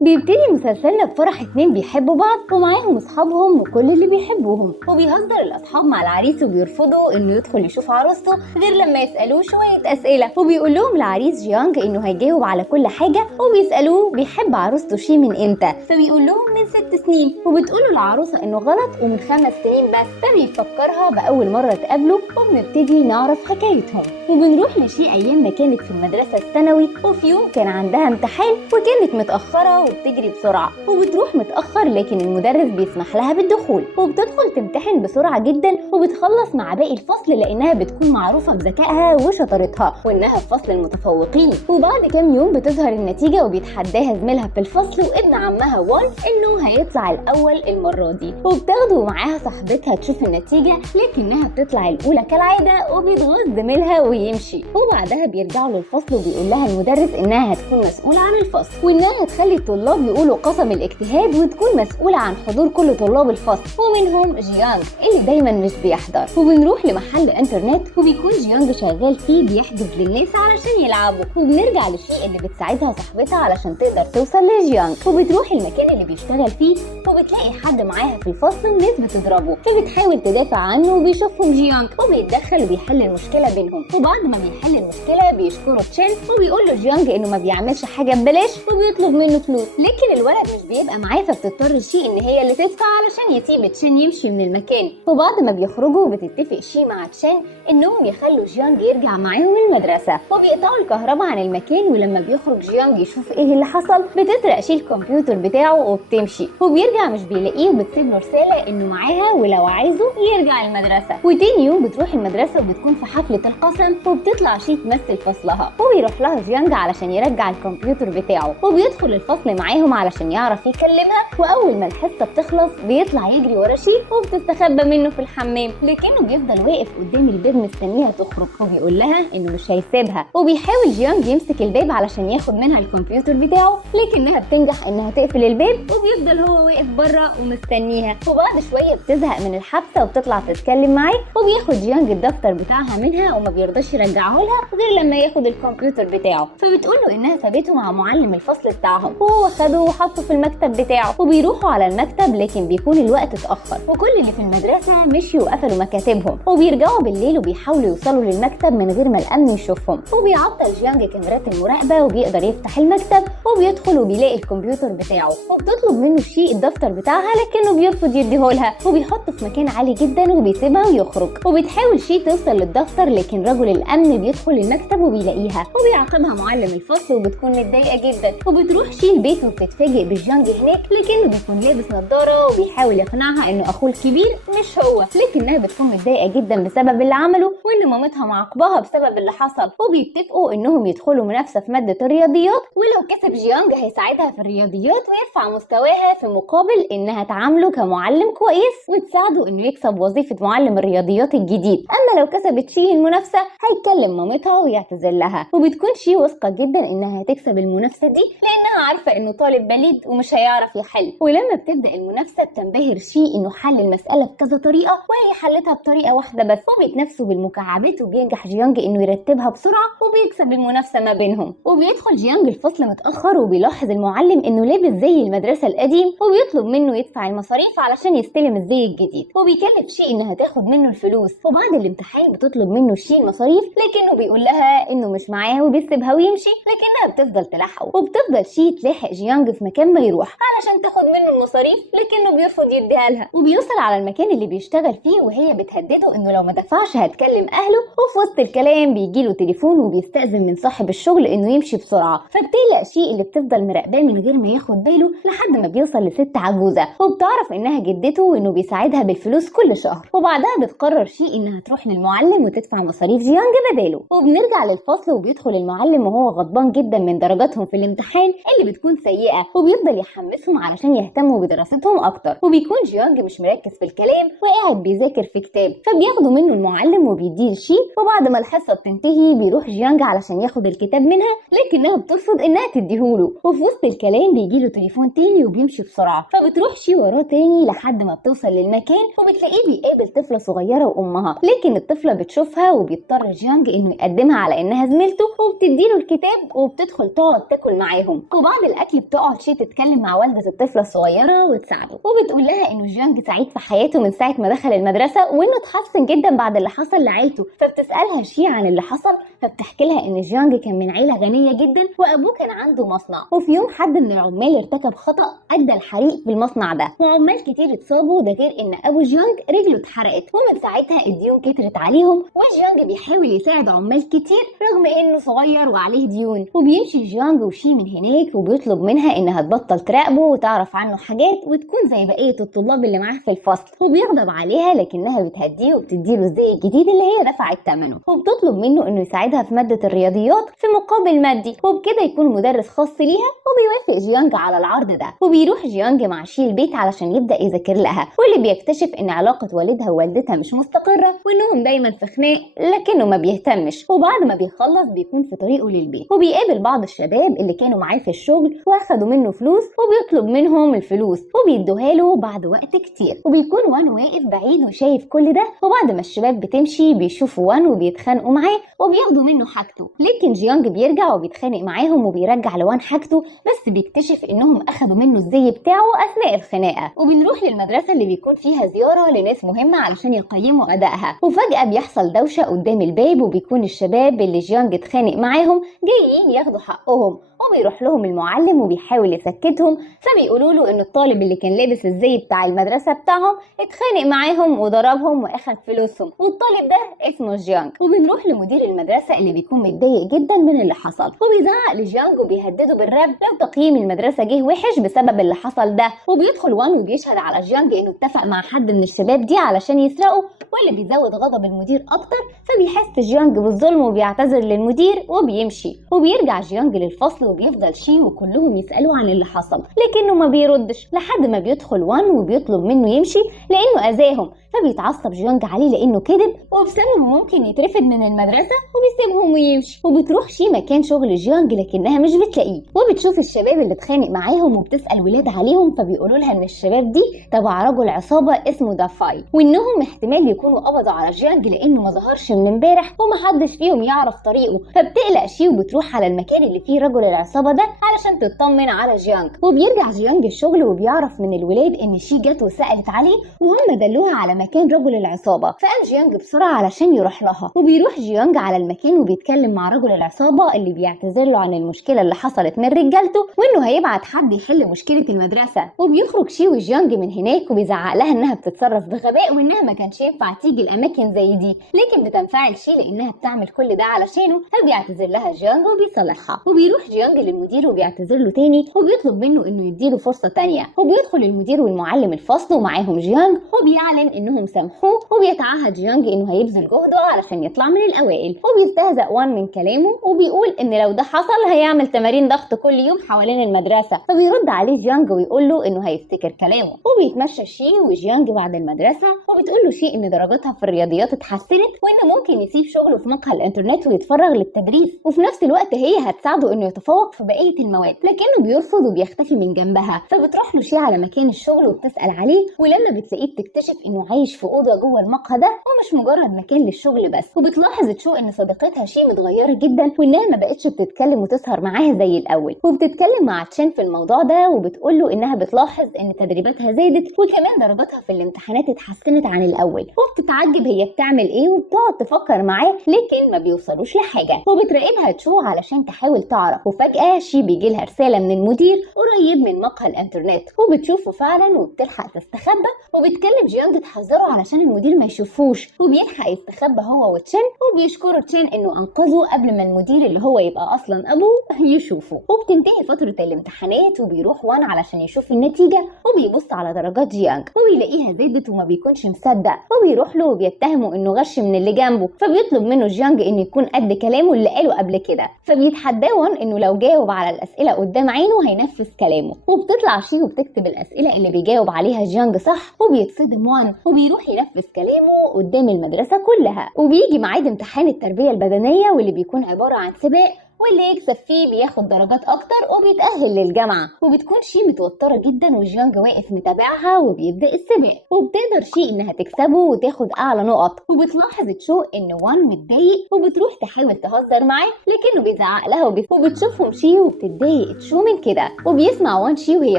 بيبتدي مسلسلنا بفرح اتنين بيحبوا بعض ومعاهم اصحابهم وكل اللي بيحبوهم، وبيهزر الاصحاب مع العريس وبيرفضوا انه يدخل يشوف عروسته غير لما يسالوه شويه اسئله. وبيقول لهم العريس جيانج انه هيجاوب على كل حاجه، وبيسالوه بيحب عروسته شي من امتى، فبيقول لهم من 6 سنين. وبتقوله العروسه انه غلط ومن 5 سنين بس، فبيفكرها باول مره اتقابلوا. وبنبتدي نعرف حكايتهم وبنروح لشي ايام ما كانت في المدرسه الثانوي. وفي يوم كان عندها امتحان وكانت متاخره وبتجري بسرعه، وبتروح متاخر لكن المدرس بيسمح لها بالدخول، وبتدخل تمتحن بسرعه جدا وبتخلص مع باقي الفصل لانها بتكون معروفه بذكائها وشطارتها وانها في فصل المتفوقين. وبعد كام يوم بتظهر النتيجه وبيتحداها زميلها في الفصل وابن عمها وان انه هيطلع الاول المره دي، وبتاخده معاها صاحبتها تشوف النتيجه لكنها بتطلع الاولى كالعاده، وبيتغاظ زميلها ويمشي. وبعدها بيرجعوا للفصل وبيقول لها المدرس انها هتكون مسؤوله عن الفصل، وانها هتخلي الطلاب يقولوا قسم الاجتهاد وتكون مسؤوله عن حضور كل طلاب الفصل ومنهم جيانج اللي دايما مش بيحضر. وبنروح لمحل انترنت وبيكون جيانج شغال فيه بيحجز للناس علشان يلعبوا. وبنرجع للشيء اللي بتساعدها صاحبتها علشان تقدر توصل لجيانج، وبتروح المكان اللي بيشتغل فيه وبتلاقي حد معاها في الفصل وناس بتضربه، فبتحاول تدافع عنه وبيشوفهم جيانج وبيتدخل وبيحل المشكله بينهم. وبعد ما بيحل المشكله بيشكره تشين وبيقول له جيانج انه ما بيعملش حاجه ببلاش وبيطلب منه فلوس، لكن الولد مش بيبقى معاه فبتضطر شي ان هي اللي تدفع علشان يسيب تشين يمشي من المكان. وبعد ما بيخرجوا بتتفق شي مع تشين انهم يخلوا جيانج يرجع معاهم المدرسه، وبيقطعوا الكهرباء عن المكان. ولما بيخرج جيانج يشوف ايه اللي حصل بتسرق شي الكمبيوتر بتاعه وبتمشي، وبيرجع مش بيلاقيه وبتسيب له رساله انه معاها ولو عايزه يرجع المدرسه. وتاني يوم بتروح المدرسه وبتكون في حفله القسم، وبتطلع شي تمثل فصلها، وبيروح لها جيانج علشان يرجع الكمبيوتر بتاعه، وبيدخل الفصل معاهم علشان يعرف يكلمها. واول ما الحصه بتخلص بيطلع يجري ورا شي وبتستخبى منه في الحمام، لكنه بيفضل واقف قدام الباب مستنيها تخرج وبيقول لها انه مش هيسيبها. وبيحاول جيانج يمسك الباب علشان ياخد منها الكمبيوتر بتاعه لكنها بتنجح انها تقفل الباب، وبيفضل هو واقف بره ومستنيها. وبعد شويه بتزهق من الحبسه وبتطلع تتكلم معاه، وبياخد جيانج الدفتر بتاعها منها وما بيرضاش يرجعه لها غير لما ياخد الكمبيوتر بتاعه. فبتقول له انها سابته مع معلم الفصل بتاعهم، وهو خده وحطه في المكتب بتاعه. وبيروحوا على المكتب لكن بيكون الوقت اتاخر وكل اللي في المدرسه مشيوا وقفلوا مكاتبهم، وبيرجعوا بالليل وبيحاولوا يوصلوا للمكتب من غير ما الامن يشوفهم. وبيعطل جيانج كاميرات المراقبه وبيقدر يفتح المكتب وبيدخل وبيلاقي الكمبيوتر بتاعه، وبتطلب منه شيء الدفتر بتاعها لكنه بيرفض يديهولها، وبيحطه في مكان عالي جدا وبيسيبها ويخرج. وبتحاول شيء توصل للدفتر لكن رجل الامن بيدخل المكتب وبيلاقيها وبيعاقبها معلم الفصل، وبتكون متضايقه جدا. وبتروح شي البيت وبتتفاجئ بجيانج هناك لكنه بيكون لابس نظاره وبيحاول يقنعها انه اخوه الكبير مش هو، لكنها بتكون متضايقه جدا بسبب اللي عمله وان مامتها معاقباها بسبب اللي حصل. وبيتفقوا انهم يدخلوا منافسه في ماده الرياضيات، ولو كسب جيانج هيساعدها في الرياضيات ويرفع مستواها في مقابل انها تعامله كمعلم كويس وتساعده انه يكسب وظيفه معلم الرياضيات الجديد. اما لو كسبت شي المنافسه هيكلم مامتها ويعتذر لها، وبتكون شي واثقه جدا انها هتكسب المنافسه دي لانها عارفه انه طالب بليد ومش هيعرف يحل. ولما بتبدا المنافسه بتنبهر شي انه حل المساله بكذا طريقه وهي حلتها بطريقه واحده بس، وبيتنافسوا بالمكعبات وبينجح جيانج انه يرتبها بسرعه وبيكسب المنافسه ما بينهم. وبيدخل جيانج الفصل متاخر وبيلاحظ المعلم انه لابس زي المدرسه القديم، وبيطلب منه يدفع المصاريف علشان يستلم الزي الجديد، وبيكلف شي انها تاخد منه الفلوس. وبعد الامتحان بتطلب منه شي المصاريف لكنه بيقول لها انه مش معاه وبيسيبها ويمشي، لكنها بتفضل تلحقه. وبتفضل شي تلاحق جيانج في مكان ما يروح علشان تاخد منه المصاريف لكنه بيرفض يديها لها. وبيوصل على المكان اللي بيشتغل فيه وهي بتهدده انه لو ما دفعش هتكلم اهله. وفي وسط الكلام بيجيله تليفون وبيستأذن من صاحب الشغل انه يمشي بسرعه، فبتقلق شي اللي بتفضل مراقباه من غير ما ياخد باله لحد ما بيوصل لست عجوزه وبتعرف انها جدته وانه بيساعدها بالفلوس كل شهر. وبعدها بتقرر شي انها تروح للمعلم وتدفع مصاريف جيانج بداله. وبنرجع للفصل وبيدخل المعلم وهو غضبان جدا من درجاتهم في الامتحان اللي بتكون سيئة، وبيفضل يحمسهم علشان يهتموا بدراستهم أكتر. وبيكون جيانج مش مركز في الكلام وقاعد بيذاكر في كتاب، فبياخدوا منه المعلم وبيديه الشيء. وبعد ما الحصة بتنتهي بيروح جيانج علشان ياخد الكتاب منها، لكنها بترفض إنها تديهوله. وفي وسط الكلام بيجيله تليفون تاني وبيمشي بسرعة، فبتروح شي وراه تاني لحد ما بتوصل للمكان، وبتلاقيه بيقابل طفلة صغيرة وأمها. لكن الطفلة بتشوفها وبيضطر جيانج إنه يقدمها على إنها زميلته، وبتديله الكتاب وبتدخل تقعد تاكل معاهم. وبعد الأكل بتقعد شي تتكلم مع والدة الطفلة الصغيرة وتساعده، وبتقول لها إنه جيانج سعيد في حياته من ساعة ما دخل المدرسة، وإنه اتحسن جدا بعد اللي حصل لعيلته. فبتسألها شي عن اللي حصل، فبتحكي لها إن جيانج كان من عيلة غنية جدا وأبوه كان عنده مصنع، وفي يوم حد من العمال ارتكب خطأ أدى الحريق في المصنع ده، وعمال كتير اتصابوا. ده غير إن أبو جيانج رجله اتحرقت، ومن ساعتها الديون كترت عليهم. وجيانج بيحاول يساعد عمال كتير رغم إنه صغير وعليه ديون. وبيمشي جيانج وشي من هناك، وبيطلب منها إنها تبطل تراقبه وتعرف عنه حاجات وتكون زي بقية الطلاب اللي معاه في الفصل. وبيغضب عليها لكنها بتهديه وبتديله الزي الجديد اللي هي دفعت ثمنه، وبتطلب منه إنه يساعدها في مادة الرياضيات في مقابل مادي، وبكده يكون مدرس خاص ليها. وبيوافق جيانج على العرض ده، وبيروح جيانج مع شي البيت علشان يبدأ يذاكر لها. واللي بيكتشف إن علاقة والدها ووالدتها مش مستقرة، وإنهم دايما في خناق لكنه ما بيهتمش. وبعد ما بيخلص بيكون في طريقه للبيت، وبيقابل بعض الشباب اللي كانوا معاه في الشغل واخدوا منه فلوس، وبيطلب منهم الفلوس وبيدوها له بعد وقت كتير. وبيكون وان واقف بعيد وشايف كل ده. وبعد ما الشباب بتمشي بيشوفوا وان وبيتخانقوا معاه وبياخدوا منه حاجته، لكن جيانج بيرجع وبيتخانق معاهم وبيرجع لوان حاجته، بس بيكتشف انهم اخدوا منه الزي بتاعه اثناء الخناقه. وبنروح للمدرسه اللي بيكون فيها زياره لناس مهمه علشان يقيموا ادائها. وفجاه بيحصل دوشه قدام الباب، وبيكون الشباب اللي جيانج اتخانق معاهم جايين ياخدوا حقهم. وبيروح لهم المعلم وبيحاول يسكتهم، فبيقولوا له ان الطالب اللي كان لابس الزي بتاع المدرسه بتاعهم اتخانق معاهم وضربهم واخد فلوسهم، والطالب ده اسمه جيانج. وبنروح لمدير المدرسه اللي بيكون متضايق جدا من اللي حصل، وبيزعق لجيانج وبيهدده بالرفض لو تقييم المدرسه جه وحش بسبب اللي حصل ده. وبيدخل وان وبيشهد على جيانج انه اتفق مع حد من الشباب دي علشان يسرقه، واللي بيزود غضب المدير اكتر. فبيحس جيانج بالظلم وبيعتذر للمدير وبيمشي. وبيرجع جيانج للفصل وبيفضل شي وكلهم يسألوا عن اللي حصل، لكنه ما بيردش لحد ما بيدخل وان وبيطلب منه يمشي لأنه أذاهم. فبيتعصب جيانج عليه لأنه كذب، وبسببه ممكن يترفد من المدرسة، وبيسيبهم ويمشي. وبتروح شي مكان شغل جيانج لكنها مش بتلاقيه، وبتشوف الشباب اللي اتخانق معاهم وبتسأل ولاد عليهم، فبيقولوا لها إن الشباب دي تبع رجل عصابة اسمه دافاي، وإنهم احتمال يكونوا قبضوا على جيانج لأنه ما ظهرش من امبارح ومحدش فيهم يعرف طريقه. فبتقلق شي وبتروح على المكان اللي فيه رجل العصابة ده علشان تطمن على جيانج. وبيرجع جيانج الشغل وبيعرف من الولاد إن شي جت وسألت عليه، وهم دلوها على مكان رجل العصابة. فقام جيانج بسرعة علشان يروح لها، وبيروح جيانج على المكان وبيتكلم مع رجل العصابة اللي بيعتذر له عن المشكلة اللي حصلت من رجالته، وإنه هيبعت حد يحل مشكلة المدرسة. وبيخرج شي وجيانج من هناك وبيزعق لها إنها بتتصرف بغباء وإنها ما كانش ينفع تيجي الأماكن زي دي، لكن بتنفعل شي لأنها بتعمل كل ده علشانه. فبيعتذر لها جيانج وبيصالحها، وبيروح جيانج للمدير وبيعتذر له تاني وبيطلب منه إنه يديله فرصة تانية. وبيدخل المدير والمعلم الفصل ومعاهم جيانج، وبيعلن إنهم سامحوه، وبيتعهد جيانج إنه هيبذل جهده علشان يطلع من الأوائل. وبيستهزأ وان من كلامه وبيقول إن لو ده حصل هيعمل تمارين ضغط كل يوم حوالين المدرسة. فبيرد عليه جيانج ويقول له إنه هيفتكر كلامه. وبيتمشى شي وجيانج بعد المدرسة، وبتقول له شي إن درجاتها في الرياضيات اتحسنت، وإنه ممكن يسيب شغله في مقهى الإنترنت ويتفرغ للتدريس، وفي نفس الوقت هي هتساعده إنه يتفوق في بقية المواد، لكنه بيرفض وبيختفي من جنبها. فبتروح له شي على مكان الشغل وبتسأل عليه، ولما بتلاقيه بتكتشف إنه عايش في أوضة جوه المقهى ده ومش مجرد مكان للشغل بس. وبتلاحظ تشو إن صديقتها شي متغيرة جدا، وإنها ما بقتش بتتكلم وتسهر معاها زي الأول. وبتتكلم مع تشين في الموضوع ده، وبتقول له إنها بتلاحظ إن تدريباتها زادت وكمان درجاتها في الامتحانات اتحسنت عن الأول. وبتتعجب هي بتعمل إيه، وبتقعد تفكر معاه لكن ما بيوصلوش لحاجة. وبتراقبها تشو علشان تحاول تعرف. وفجأة شي بيجيلها رسالة من المدير قريب من مقهى الإنترنت، وبتشوفه فعلا وبتلحق تستخبى. وبتكلم جيانج تحذره بيهزروا علشان المدير ما يشوفوش، وبيلحق يستخبى هو وتشين، وبيشكروا تشين انه انقذه قبل ما المدير اللي هو يبقى اصلا ابوه يشوفه. وبتنتهي فترة الامتحانات وبيروح وان علشان يشوف النتيجة، وبيبص على درجات جيانج وبيلاقيها زادت وما بيكونش مصدق، وبيروح له وبيتهمه انه غش من اللي جنبه، فبيطلب منه جيانج انه يكون قد كلامه اللي قاله قبل كده، فبيتحداه وان انه لو جاوب على الاسئله قدام عينه هينفذ كلامه. وبتطلع شي وبتكتب الاسئله اللي بيجاوب عليها جيانج صح، وبيتصدم وان وبيروح ينفذ كلامه قدام المدرسه كلها. وبيجي ميعاد امتحان التربيه البدنيه واللي بيكون عباره عن سباق، واللي يكسب فيه بياخد درجات اكتر وبيتأهل للجامعة. وبتكون شي متوترة جدا وجيانج واقف متابعها، وبيبدأ السباق وبتقدر شي انها تكسبه وتاخد اعلى نقط. وبتلاحظ تشو ان وان متضايق وبتروح تحاول تهزر معاه لكنه بيزعق لها وبتشوفهم شي وبتتضايق تشو من كده. وبيسمع وان شي وهي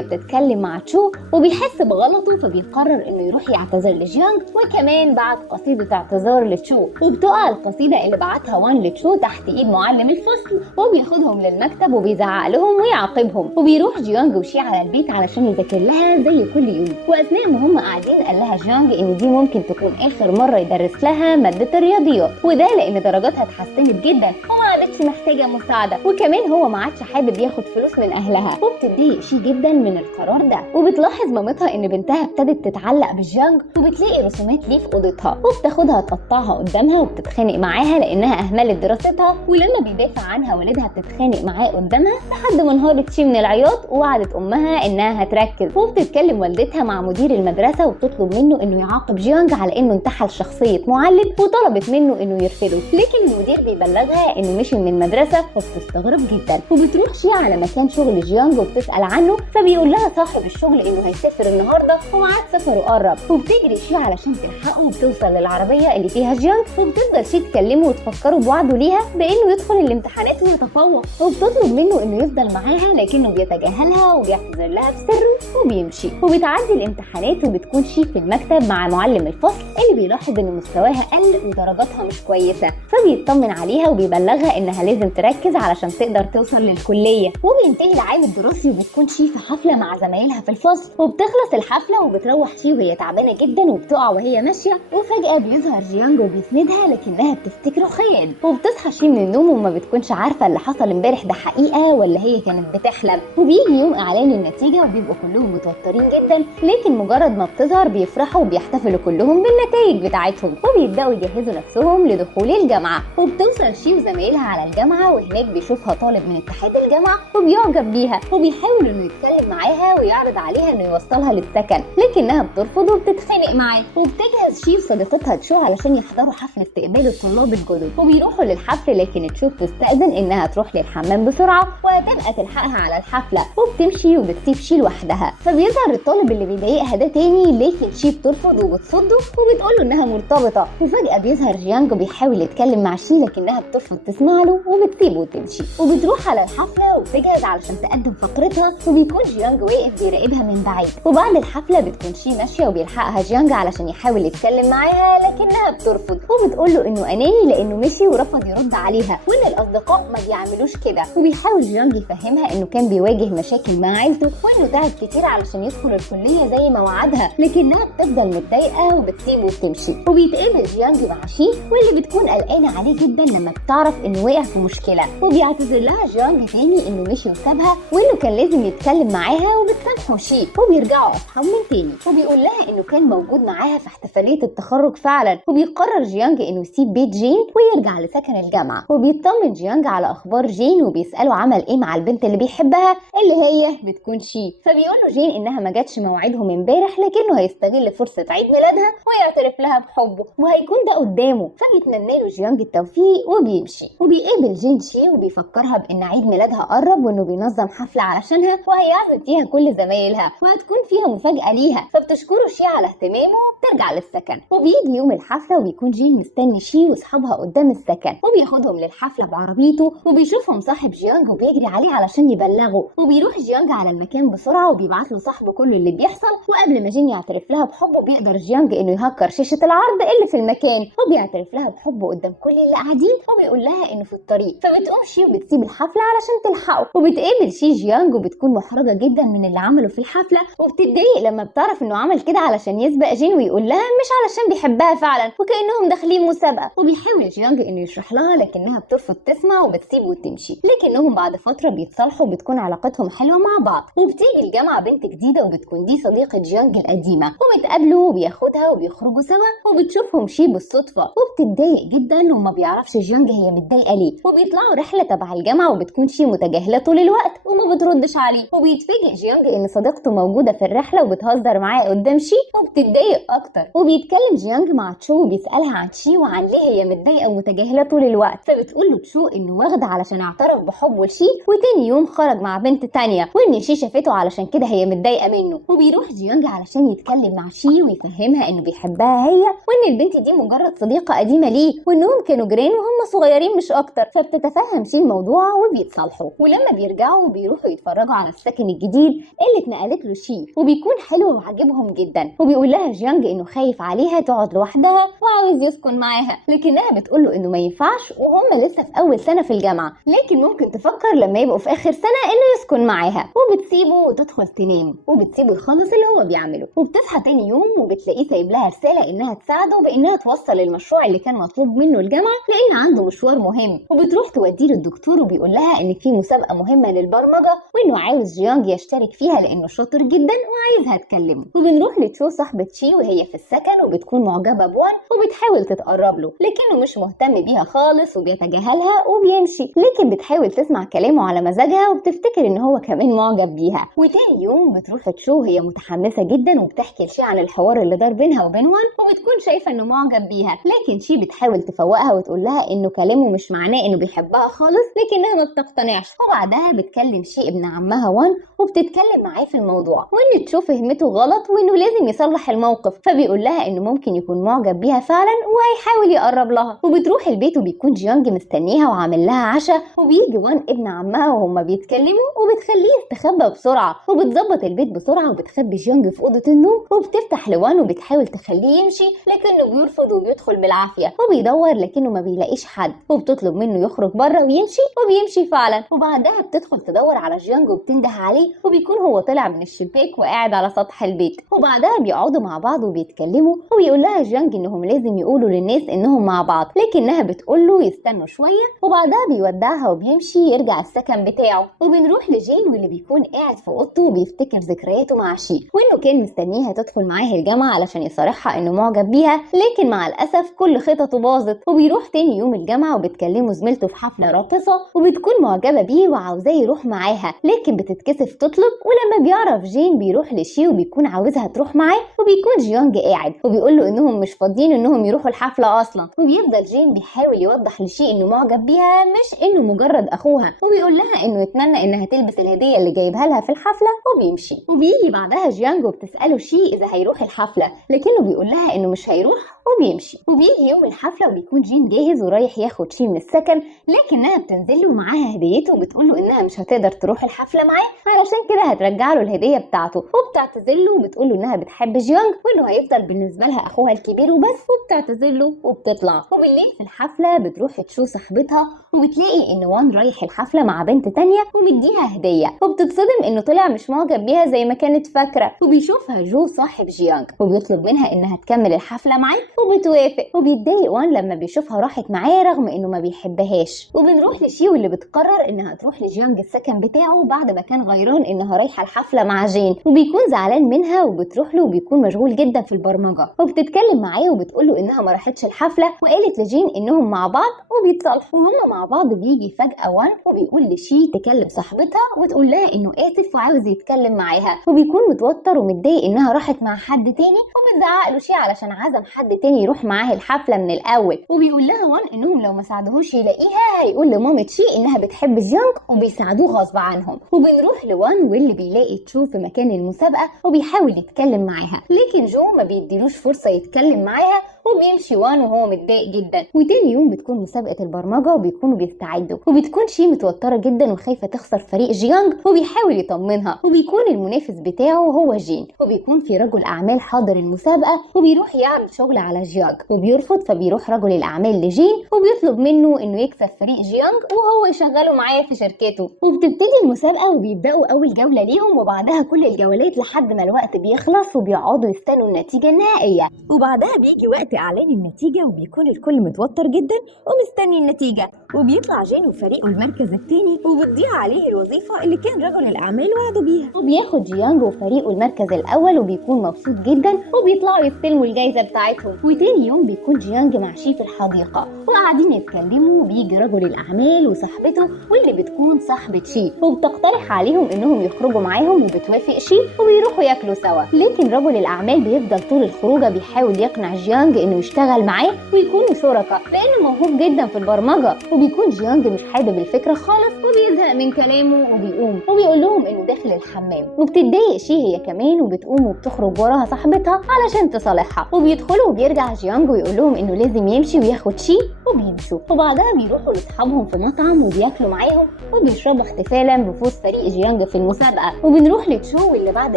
بتتكلم مع تشو وبيحس بغلطه، فبيقرر انه يروح يعتذر لجيانج، وكمان بعت قصيدة اعتذار لتشو. وبتقع القصيدة اللي بعتها وان لتشو تحت ايد معلم الفصل، وبياخدهم للمكتب وبيزعق لهم ويعاقبهم. وبيروح جيانج وشي على البيت علشان يذاكر لها زي كل يوم. واثناء ما هم قاعدين قال لها جيانج ان دي ممكن تكون اخر مره يدرس لها ماده الرياضيات، وده لان درجاتها اتحسنت جدا وما عادتش محتاجه مساعده، وكمان هو ما عادش حابب ياخد فلوس من اهلها. وبتتضايق شي جدا من القرار ده. وبتلاحظ مامتها ان بنتها ابتدت تتعلق بجيانج، وبتلاقي رسومات ليه في اوضتها وبتاخدها تقطعها قدامها وبتتخانق معاها لانها اهملت دراستها. ولما بيدافع عنها والدها بتتخانق معاه قدامها لحد ما انهارت شي من العياط، ووعدت امها انها هتركز. وبتتكلم والدتها مع مدير المدرسه وبتطلب منه انه يعاقب جيانج على انه انتحل شخصيه معلم، وطلبت منه انه يرفضه، لكن المدير بيبلغها انه مشي من المدرسه، وبتستغرب جدا. وبتروح شي على مكان شغل جيانج وبتسال عنه، فبيقول لها صاحب الشغل انه هيسافر النهارده وميعاد سفره قرب. وبتجري شي علشان تلحقه وبتوصل للعربيه اللي فيها جيانج، وبتفضل شي تكلمه وتفكره بوعده ليها بانه يدخل الامتحانات ويتفوق. وبتطلب منه انه يفضل معاها لكنه بيتجاهلها وبيعتذر لها في سره وبيمشي. وبتعدي الامتحانات وبتكون شي في المكتب مع معلم الفصل اللي بيلاحظ ان مستواها قل ودرجاتها مش كويسه، فبيطمن عليها وبيبلغها انها لازم تركز علشان تقدر توصل للكليه. وبينتهي العام الدراسي وبتكون شي في حفله مع زمايلها في الفصل، وبتخلص الحفله وبتروح شي وهي تعبانه جدا وبتقع وهي ماشيه، وفجاه بيظهر جيانج وبيسندها لكنها بتفتكره خيال. وبتصحى شي من النوم وما بتكونش عارفه اللي حصل امبارح ده حقيقه ولا هي كانت بتحلم. وبيجي يوم اعلان النتيجه وبيبقوا كلهم متوترين جدا، لكن مجرد ما بتظهر بيفرحوا وبيحتفلوا كلهم بالنتائج بتاعتهم، وبيبداوا يجهزوا نفسهم لدخول الجامعه. وبتوصل شي وزمايلها على الجامعه، وهناك بيشوفها طالب من اتحاد الجامعه وبيعجب بيها، وبيحاول انه يتكلم معاها ويعرض عليها انه يوصلها للسكن، لكنها بترفض وبتتخانق معاه. وبتجهز شي وصديقتها تشو علشان يحضروا حفل استقبال الطلاب الجدد، وبيروحوا للحفل لكن تشو بتستأذن انها تروح للحمام بسرعه وهتبقى تلحقها على الحفله. وبتمشي وبتسيب شي لوحدها، فبيظهر الطالب اللي بيضايقها ده تاني، لكن شي بترفض وبتصده وبتقوله انها مرتبطه. وفجاه بيظهر جيانج وبيحاول يتكلم مع شي لكنها بترفض تسمع له وبتسيبه وتمشي. وبتروح على الحفله وبتجهز علشان تقدم فقرتها، وبيكون جيانج واقف بيراقبها من بعيد. وبعد الحفله بتكون شي ماشيه وبيلحقها جيانج علشان يحاول يتكلم معاها لكنها بترفض، وبتقوله انه اناني لانه مشي ورفض يرد عليها، وان الاصدقاء ما بيعملوش كده. وبيحاول جيانج يفهمها انه كان بيواجه مشاكل مع عيلته وانه تعب كتير علشان يدخل الكليه زي ما وعدها، لكنها بتفضل متضايقه وبتسيبه وبتمشي. وبيتقابل جيانج مع شي واللي بتكون قلقانه عليه جدا لما بتعرف انه وقع في مشكله، وبيعتذر لها جيانج تاني انه مشي وسابها وانه كان لازم يتكلم معاها، وبتسامحه شي وبيرجعوا اصحاب من تاني. وبيقول لها انه كان موجود معاها في احتفاليه التخرج فعلا. وبيقرر جيانج انه يسيب بيت جين ويرجع لسكن الجامعه. وبيطمن جيانج على اخبار جين وبيساله عمل ايه مع البنت اللي بيحبها اللي هي بتكون شي، فبيقول له جين انها ما جاتش موعدهم امبارح لكنه هيستغل فرصه عيد ميلادها ويعترف لها بحبه وهيكون ده قدامه، فبيتمنى له جيانج التوفيق وبيمشي. وبيقابل جين شي وبيفكرها بان عيد ميلادها قرب وانه بينظم حفله علشانها وهيعزم فيها كل زمايلها وهتكون فيها مفاجاه ليها، فبتشكره شي على اهتمامه وبترجع للسكن. وبيجي يوم الحفله وبيكون جين مستني شي واصحابها قدام السكن، وبياخدهم للحفله بعربيته وبيشوفهم صاحب جيانج وبيجري عليه علشان يبلغه. وبيروح جيانج على المكان بسرعه وبيبعت له صاحبه كل اللي بيحصل. وقبل ما جين يعترف لها بحبه بيقدر جيانج انه يهكر شاشه العرض اللي في المكان، وبيعترف لها بحبه قدام كل اللي قاعدين، وبيقول لها انه في الطريق، فبتقوم شي وبتسيب الحفله علشان تلحقه. وبتقابل شي جيانج وبتكون محرجه جدا من اللي عمله في الحفله، وبتتضايق لما بتعرف انه عمل كده علشان يسبق جين ويقول لها مش علشان بيحبها فعلا وكانهم داخلين مسابقه. وبيحاول جيانج انه يشرح لها لكنها بترفض تسمع وبتسيبه وتمشي. لكنهم بعد فتره بيتصالحوا وبتكون علاقتهم حلوه مع بعض. وبتيجي الجامعه بنت جديده وبتكون دي صديقه جيانج القديمه، وبتقابلوا وبياخدها وبيخرجوا سوا، وبتشوفهم شي بالصدفه وبتتضايق جدا وما بيعرفش جيانج هي متضايقه ليه. وبيطلعوا رحله تبع الجامعه وبتكون شي متجاهله طول الوقت وما بتردش عليه. وبيتفاجئ جيانج ان صديقته موجوده في الرحله وبتهزر معاه قدام شي، وبتتضايق اكتر. وبيتكلم جيانج مع تشو وبيسالها عن شي وعن ليه هي متضايقه ومتجاهله طول الوقت، فبتقول له تشو انه واخد علشان اعترف بحبه لشي، وتاني يوم خرج مع بنت تانية وان شي شافته علشان كده هي متضايقه منه. وبيروح جيانج علشان يتكلم مع شي ويفهمها انه بيحبها هي، وان البنت دي مجرد صديقه قديمه ليه، وانهم كانوا جيران وهم صغيرين مش اكتر. فبتتفهم شي الموضوع وبيتصالحوا. ولما بيرجعوا بيروحوا يتفرجوا على السكن الجديد اللي اتنقلت له شي، وبيكون حلو وعاجبهم جدا. وبيقول لها جيانج انه خايف عليها تقعد لوحدها وعاوز يسكن معاها، لكنها بتقول له انه ما ينفعش وهم لسه في اول سنه في الجامعه، لكن ممكن تفكر لما يبقوا في اخر سنه انه يسكن معاها. وبتسيبه وتدخل تنام وبتسيبه يخلص اللي هو بيعمله. وبتصحى تاني يوم وبتلاقيه سايب لها رساله انها تساعده بانها توصل المشروع اللي كان مطلوب منه الجامعه لان عنده مشوار مهم. وبتروح توديه للدكتور وبيقول لها ان في مسابقه مهمه للبرمجه وانه عاوز جيانج يشترك فيها لانه شاطر جدا وعايزها تكلمه. وبنروح لتشو صاحبه شي وهي في السكن وبتكون معجبه بوان وبتحاول تتقرب له، لكنه مش مهتم بيها خالص وبيتجاهلها وبيمشي. لكن بتحاول تسمع كلامه على مزاجها وبتفتكر ان هو كمان معجب بيها. وتاني يوم بتروح تشو وهي متحمسه جدا وبتحكي لشي عن الحوار اللي دار بينها وبين وان، وبتكون شايفه انه معجب بيها. لكن شي بتحاول تفوقها وتقول لها انه كلامه مش معناه انه بيحبها خالص، لكنها ما بتقتنعش. وبعدها بتكلم شي ابن عمها وان وبتتكلم معاه في الموضوع، وان تشو فهمته غلط وانه لازم يصلح الموقف. فبيقول لها انه ممكن يكون معجب بيها فعلا وهيحاول يقرب لها. وبتروح البيت وبيكون جيانج مستنيها وعامل لها عشاء، وبيجي وان ابن عمها وهما بيتكلموا وبتخليه يستخبى بسرعه. وبتظبط البيت بسرعه وبتخبي جيانج في اوضه النوم، وبتفتح لوان وبتحاول تخليه يمشي لكنه بيرفض وبيدخل بالعافيه. وبيدور لكنه ما بيلاقيش حد، وبتطلب منه يخرج بره ويمشي، وبيمشي فعلا. وبعدها بتدخل تدور على جيانج وبتنده عليه، وبيكون هو طلع من الشباك وقاعد على سطح البيت. وبعدها بيقعدوا مع بعض وبيتكلموا، وبيقول لها جيانج انهم لازم يقولوا للناس انهم مع بعض، لكنها بتقول له يستنوا شويه. وبعدها بيودعها وبيمشي يرجع السكن بتاعه. وبنروح لجين واللي بيكون قاعد في اوضته وبيفتكر ذكرياته مع شي، وانه كان مستنيها تدخل معاه الجامعه علشان يصارحها انه معجب بيها، لكن مع الاسف كل خططه باظت. وبيروح تاني يوم الجامعه وبتكلمه زميلته في حفله راقصه وبتكون معجبه بيه وعاوزاه يروح معاها، لكن بتتكسف تطلب. ولما بيعرف جين بيروح لشي وبيكون عاوزها تروح معاه، وبيكون جيانج قاعد وبيقول له انهم مش فاضيين انهم يروحوا الحفله اصلا. وبيفضل جين بيحاول يوضح لشي انه معجب بيها مش انه مجرد اخوها، وبيقول لها انه يتمنى انها تلبس الهديه اللي جايبها لها في الحفله وبيمشي. وبيجي بعدها جيانج وبتساله شي اذا هيروح الحفله، لكنه بيقول لها انه مش هيروح وبيمشي. وبيجي يوم الحفله وبيكون جين جاهز ورايح ياخد شي من السكن، لكنها بتنزل له معاها هديته وبتقول له انها مش هتقدر تروح الحفله معاه علشان كده هترجع له الهديه بتاعته. وبتعتذر له وبتقول له انها بتحب جيانج وانه هيفضل بالنسبه لها اخوها الكبير وبس، وبتعتذر له وبتطلع. وبالليل في الحفله بتروح تشو صاحبتها وبتلاقي ان وان رايح الحفله مع بنت تانية ومديها هديه، وبتتصدم انه طلع مش معجب بيها زي ما كانت فاكره. وبيشوفها جو صاحب جيانج وبيطلب منها انها تكمل الحفله معاه وبتوافق. وبيتضايق وان لما بيشوفها راحت معاه رغم انه ما بيحبهاش. وبنروح لشيو اللي بتقرر انها تروح لجيانج السكن بتاعه بعد ما كان غيران انها رايحه الحفله مع جين، وبيكون زعلان منها وبتروح له وبيكون مشغول جدا في البرمجه. وبتتكلم معاه وبتقول له انها ما راحتش الحفله وقالت لجين انهم مع بعض وبيتصالحوا. وهم مع بعض بيجي فجاه وان وبيقول لشي تكلم صاحبتها وتقول لها انه اسف وعاوز يتكلم معاها، وبيكون متوتر ومتضايق انها راحت مع حد تاني، ومتزعق له شي علشان عزم حد تاني يروح معاه الحفله من الاول. وبيقول لها وان انهم لو ما ساعدوهوش يلاقيها هيقول لمامة شي انها بتحب جيانج وبيساعدوه غصب عنهم. وبنروح لوان واللي بيلاقي تشو في مكان المسابقه وبيحاول يتكلم معاها، لكن جو ما بيديلوش فرصه يتكلم معاها وبيمشي وان وهو متضايق جدا. وتاني يوم بتكون مسابقه البرمجه وبيكونوا بيكونوا بيستعدوا، وبتكون شي متوترة جدا وخايفة تخسر فريق جيانج، وبيحاول يطمنها. وبيكون المنافس بتاعه هو جين، وبيكون في رجل أعمال حاضر المسابقة وبيروح يعرض شغل على جيانج وبيرفض، فبيروح رجل الأعمال لجين وبيطلب منه إنه يكسب فريق جيانج وهو يشغله معاه في شركته. وبتبتدي المسابقة وبيبدأوا أول جولة ليهم، وبعدها كل الجولات لحد ما الوقت بيخلص وبيقعدوا يستنوا النتيجة النهائية. وبعدها بيجي وقت إعلان النتيجة وبيكون الكل متوتر جدا ومستني النتيجة، وبيطلع جين وفريقه المركز الثاني وبتضيع عليه الوظيفة اللي كان رجل الأعمال وعده بيها، وبياخد جيانج وفريقه المركز الأول وبيكون مبسوط جدا وبيطلعوا يستلموا الجايزة بتاعتهم. وتاني يوم بيكون جيانج مع شي في الحديقة وقاعدين يتكلموا، وبيجي رجل الأعمال وصاحبته واللي بتكون صاحبة شي، وبتقترح عليهم إنهم يخرجوا معاهم وبتوافق شي وبيروحوا ياكلوا سوا. لكن رجل الأعمال بيفضل طول الخروجة بيحاول يقنع جيانج إنه يشتغل معاه ويكونوا شركاء لأنه موهوب جدا في البرمجة. وبيكون جيانج مش حابب الفكرة خالص وبيزهق من كلامه وبيقوم وبيقول لهم إنه داخل الحمام، وبتتضايق شي هي كمان وبتقوم وبتخرج وراها صاحبتها علشان تصالحها. وبيدخلوا وبيرجع جيانج ويقول لهم إنه لازم يمشي وياخد شي وبيمشوا. وبعدها بيروحوا لاصحابهم في مطعم وبياكلوا معاهم وبيشربوا احتفالا بفوز فريق جيانج في المسابقة. وبنروح لتشو اللي بعد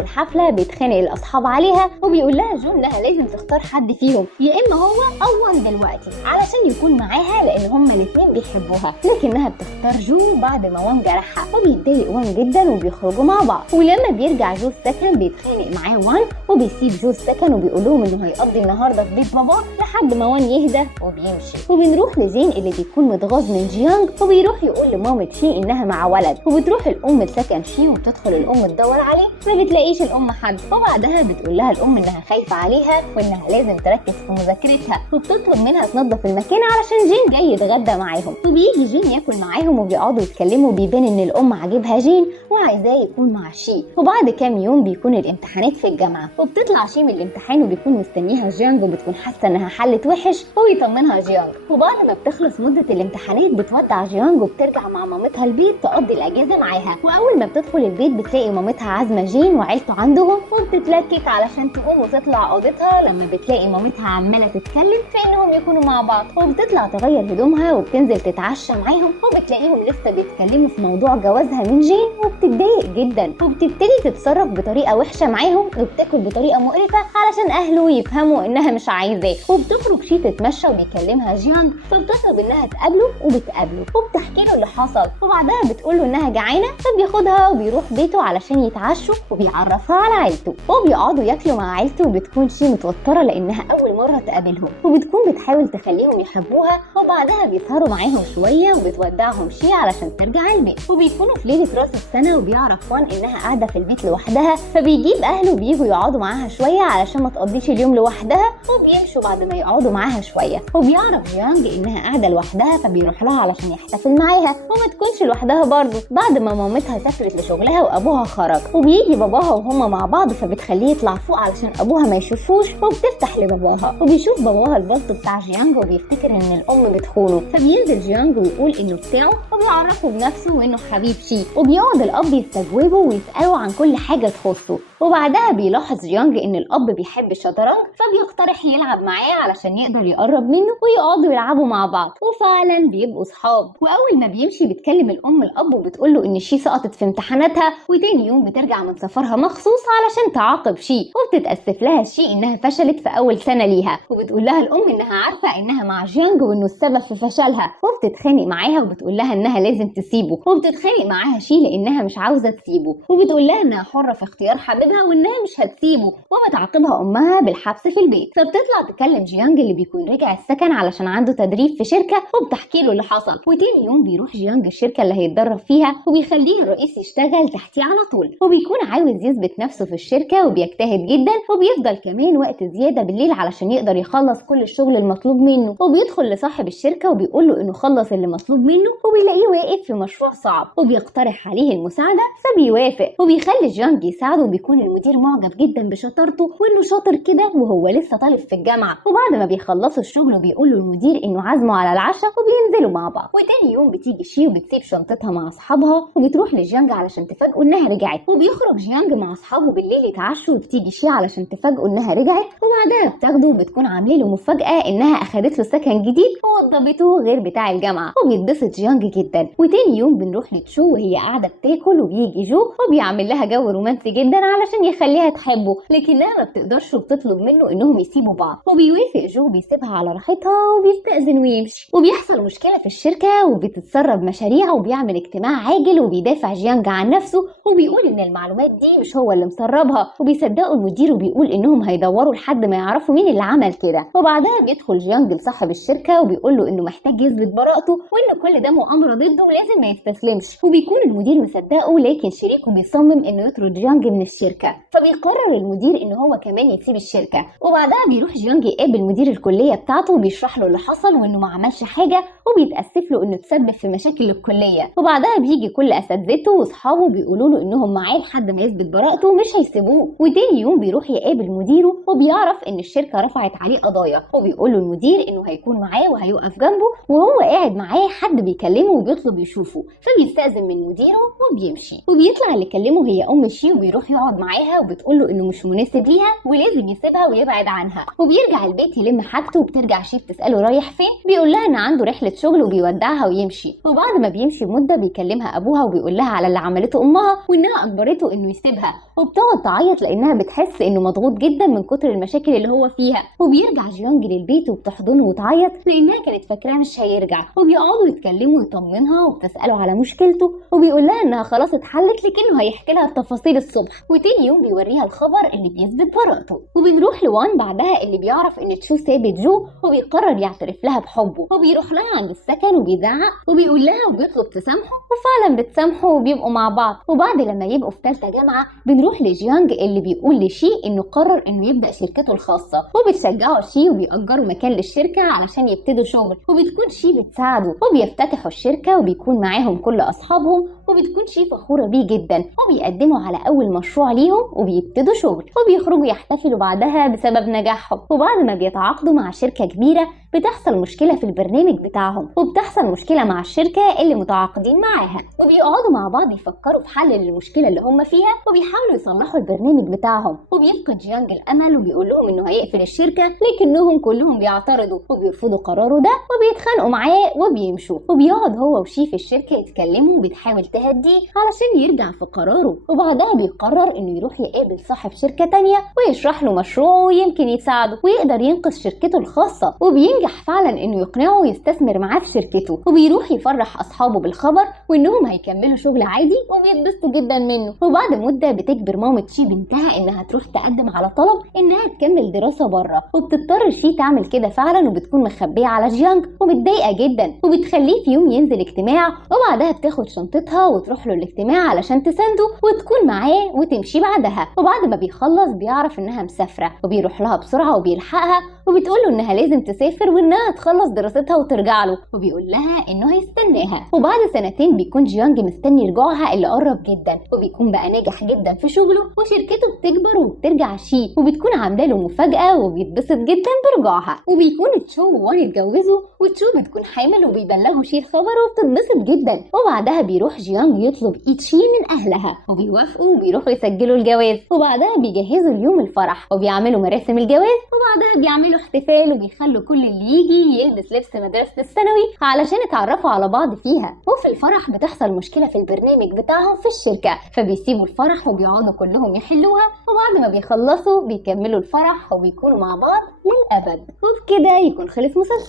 الحفلة بيتخانق الأصحاب عليها وبيقول لها جو إنها لازم تختار حد فيهم، يا إما هو أو وان دلوقتي علشان يكون معاها لأن هما الاتنين بيحبوها. لكنها بتختار جو بعد ما وان جرحها، وبيتضايق وان جدا وبيخرجوا مع بعض. ولما بيرجع جو السكن بيتخانق معاه وان وبيسيب جو السكن وبيقول لهم إنه هيقضي النهارده في بيت باباه لحد ما وان يهدى وبيمشي. وبنروح لجين اللي بيكون متغاظ من جيانج وبيروح يقول لمامة شي إنها مع ولد، وبتروح الأم لسكن شي وبتدخل الأم تدور عليه ما بتلاقيش الأم حد. وبعدها بتقول لها الأم إنها خايفة عليها وإنها لازم تركز في مذاكرتها، وبتطلب منها تنظف المكان علشان جين جاي يتغدى معاهم. وبيجي جين ياكل معاهم وبيقعدوا يتكلموا، بيبان إن الأم عاجبها جين وعايزاه يكون مع شي. وبعد كام يوم بيكون الامتحانات في الجامعة، وبتطلع شي من الامتحان وبيكون مستنيها جيانج وبتكون حاسة إنها حلت وحش ويطمنها جيانج. وبعد ما بتخلص مدة الامتحانات بتودع جيانج وبترجع مع مامتها البيت تقضي الأجازة معاها. وأول ما بتدخل البيت بتلاقي مامتها عازمة جين وعيلته عندهم، وبتتلكك علشان تقوم وتطلع أوضتها لما بتلاقي مامتها عمالة تتكلم في إنهم يكونوا مع بعض. وبتطلع تغير هدومها وبتنزل تتعشى معاهم وبتلاقيهم لسه بيتكلموا في موضوع جوازها من جين، وبتتضايق جدا وبتبتدي تتصرف بطريقة وحشة معاهم وبتاكل بطريقة مقرفة علشان أهله يفهموا إنها مش عايزاه. وبتخرج شي تتمشى وبيكلمها جيانج، فبتطلب إنها تقابله وبتقابله وبتحكي له اللي حصل. وبعدها بتقول له إنها جعانة فبياخدها وبيروح بيته علشان يتعشوا وبيعرفها على عيلته، وبيقعدوا ياكلوا مع عيلته. وبتكون شي متوترة لأنها أول مرة تقابلهم، وبتكون بتحاول تخليهم يحبوها. وبعدها بيسهروا معاهم شوية وبتودعهم شي علشان ترجع البيت. وبيكونوا في ليلة راس السنة وبيعرف وان إنها قاعدة في البيت لوحدها، فبيجيب أهله بييجوا يقعدوا معاها شوية علشان ما تقضيش اليوم لوحدها، وبيمشوا بعد ما يقعدوا معاها شوية. وبيعرف جيانج إنها قاعدة لوحدها فبيروح لها علشان يحتفل معاها، وما تكونش لوحدها برضه بعد ما مامتها سافرت لشغلها وأبوها خرج. وبيجي باباها وهما مع بعض فبتخليه يطلع فوق علشان أبوها ما يشوفوش، وبتفتح لباباها وبيشوف باباها البلطو بتاع جيانج وبيفتكر إن الأم بتخونه، فبينزل جيانج ويقول إنه بتاعه وبيعرفه بنفسه وإنه حبيب شي. وبيقعد الأب يستجوبه ويسأله عن كل حاجة تخصه. وبعدها بيلاحظ جيانج إن الأب بيحب الشطرنج فبيقترح يلعب معاه علشان يقدر يقرب منه ويقعدوا يلعبوا مع بعض، وفعلا بيبقوا صحاب. وأول ما بيمشي بتكلم الأم الأب وبتقول له إن شي سقطت في امتحاناتها، وتاني يوم بترجع من سفرها مخصوص علشان تعاقب شي، وبتتأسف لها شي إنها فشلت في أول سنة ليها. وبتقول لها الأم إنها عارفة إنها مع جيانج وإنه السبب في فشلها، وبتتخانق معاها وبتقول لها إنها لازم تسيبه. وبتتخانق معاها شي لأنها مش عاوزة تسيبه، وبتقول لها إنها حرة في اختيار حبيبها وإنها مش هتسيبه، وبتعاقبها أمها بالحبس في البيت. فبتطلع تكلم جيانج اللي بيكون رجع السكن علشان عنده تدريب في شركة، وبتحكي له اللي حصل. وتاني يوم بيروح جيانج الشركة اللي هيتدرب فيها وبيخليه الرئيس يشتغل تحتيه على طول، وبيكون عاوز يثبت نفسه في الشركة وبيجتهد جدا، وبيفضل كمان وقت زيادة بالليل علشان يقدر يخلص كل الشغل المطلوب منه. وبيدخل لصاحب الشركة وبيقول له إنه خلص اللي مطلوب منه، وبيلاقيه واقف في مشروع صعب وبيقترح عليه المساعدة فبيوافق، وبيخلي جيانج يساعده. وبيكون المدير معجب جدا بشطارته وإنه شاطر كده وهو لسه طالب في الجامعة. وبعد ما بيخلصوا الشغل بيقولوا المدير إنه عازمه على العشاء وبينزلوا مع بعض. وتاني يوم بتيجي شي وبتسيب شنطتها مع اصحابها وبتروح لجيانج علشان تفاجئه انها رجعت. وبيخرج جيانج مع اصحابه بالليل يتعشوا وبتيجي شي علشان تفاجئه انها رجعت، وبعدها بتاخده وبتكون عامله له مفاجاه انها اخدت له سكن جديد ووضبته غير بتاع الجامعه، وبيتبسط جيانج جدا. وتاني يوم بنروح لتشو وهي قاعده بتاكل وبيجي جو وبيعمل لها جو رومانسي جدا علشان يخليها تحبه، لكنها ما بتقدرش وبتطلب منه انهم يسيبوا بعض. وبيوافق جو بيسيبها على راحتها وبيستأذن ويمشي. وبيحصل مشكله في الشركه وبتتسرب مشاريع وبيعمل اجتماع عاجل وبيدافع جيانج عن نفسه وبيقول ان المعلومات دي مش هو اللي مسربها، وبيصدقوا المدير وبيقول انهم هيدوروا لحد ما يعرفوا مين اللي عمل كده. وبعدها بيدخل جيانج لصاحب الشركه وبيقول له انه محتاج يثبت براءته وان كل ده مؤامره ضده ولازم ما يستسلمش. وبيكون المدير مصدقه، لكن شريكه بيصمم انه يطرد جيانج من الشركه، فبيقرر المدير ان هو كمان يسيب الشركه. وبعدها بيروح جيانج يقابل مدير الكليه بتاعته وبيشرح له اللي حصل وانه ما عملش حاجه، وبيتاسف له انه تسبب في مشاكل الكليه. وبعدها بيجي كل اساتذته واصحابه بيقولوا له انهم معاه لحد ما يثبت براءته ومش هيسيبوه. وتاني يوم بيروح يقابل مديره وبيعرف ان الشركه رفعت عليه قضايا، وبيقول له المدير انه هيكون معاه وهيقف جنبه، وهو قاعد معاه حد بيكلمه وبيطلب يشوفه، فبيستأذن من مديره وبيمشي. وبيطلع اللي كلمه هي ام شي وبيروح يقعد معاها وبتقول له انه مش مناسب ليها ولازم يسيبها ويبعد عنها. وبيرجع البيت يلم حاجته وبترجع شي بتسأله رايح فين، بيقول لها ان عنده رحله شغل وبيودعها ويمشي. وبعد ما بيمشي بمده بيكلمها ابوها وبيقول لها على اللي عملته امها وانها اجبرته انه يسيبها، وبتقعد تعيط لانها بتحس انه مضغوط جدا من كتر المشاكل اللي هو فيها. وبيرجع جيانج للبيت وبتحضنه وتعيط لانها كانت فاكراه مش هيرجع. وبيقعدوا يتكلموا ويطمنها وبتساله على مشكلته وبيقول لها انها خلاص اتحلت لكنه هيحكي لها التفاصيل الصبح. وتاني يوم بيوريها الخبر اللي بيثبت براءته. وبنروح لوان بعدها اللي بيعرف ان تشو سابت جو وبيقرر يعترف لها بحبه، وبيروح لها عند السكن وبيزعق وبيقول لها وبيطلب تسامحه، وفعلا بتسامحه وبيبقوا مع بعض. وبعد لما يبقوا في ثالثه جامعه بنروح لجيانج اللي بيقول لشي انه قرر انه يبدا شركته الخاصه، وبتشجعه شي وبيأجروا مكان للشركه علشان يبتدوا شغل، وبتكون شي بتساعده وبيفتتحوا الشركه وبيكون معاهم كل اصحابهم، وبتكون شي فخوره بيه جدا وبيقدموا على اول مشروع ليهم وبيبتدوا شغل، وبيخرجوا يحتفلوا بعدها بسبب نجاحهم. وبعد ما بيتعاقدوا مع شركه كبيره بتحصل مشكله في البرنامج بتاعهم، وبتحصل مشكله مع الشركه اللي متعاقدين معاها، وبيقعدوا مع بعض يفكروا في حل للمشكله اللي هم فيها وبيحاولوا يصلحوا البرنامج بتاعهم. وبيفقد جيانج الامل وبيقول لهم انه هيقفل الشركه، لكنهم كلهم بيعترضوا وبيرفضوا قراره ده وبيتخانقوا معاه وبيمشوا. وبيقعد هو وشي في الشركه يتكلموا وبتحاول تهديه علشان يرجع في قراره. وبعدها بيقرر انه يروح يقابل صاحب شركه تانية ويشرح له مشروعه ويمكن يساعده ويقدر ينقذ شركته الخاصه، وبينجح فعلا انه يقنعه يستثمر معاه في شركته. وبيروح يفرح اصحابه بالخبر وانهم هيكملوا شغل عادي وبيتبسطوا جدا منه. وبعد مده بتجبر مامة شي بنتها انها تروح تقدم على طلب انها تكمل دراسه بره، وبتضطر شي تعمل كده فعلا وبتكون مخبيه على جيانج ومتضايقه جدا، وبتخليه في يوم ينزل اجتماع. وبعدها بتاخد شنطتها وتروح له الاجتماع علشان تسنده وتكون معاه وتمشي بعدها. وبعد ما بيخلص بيعرف انها مسافره وبيروح لها بسرعه وبيلحقها وبتقول له انها لازم تسافر وانها تخلص دراستها وترجع له، وبيقول لها انه هيستناها. وبعد سنتين بيكون جيانج مستني رجوعها اللي قرب جدا، وبيكون بقى ناجح جدا في شغله وشركته بتكبر وبترجع شي، وبتكون عامله له مفاجاه وبيتبسط جدا برجوعها. وبيكون تشو ووان اتجوزوا وتشو بتكون حامل وبيبلغوا شي الخبر وبتتبسط جدا. وبعدها بيروح جيانج يطلب ايد شي من اهلها وبيوافقوا وبيروحوا يسجلوا الجواز. وبعدها بيجهزوا اليوم الفرح وبيعملوا مراسم الجواز، وبعدها بيعملوا احتفال وبيخلوا كل اللي يجي يلبس لبس مدرسة الثانوي علشان يتعرفوا على بعض فيها. وفي الفرح بتحصل مشكلة في البرنامج بتاعهم في الشركة، فبيسيبوا الفرح وبيقعدوا كلهم يحلوها، وبعد ما بيخلصوا بيكملوا الفرح وبيكونوا مع بعض للأبد. وبكده يكون خلص مسلسل.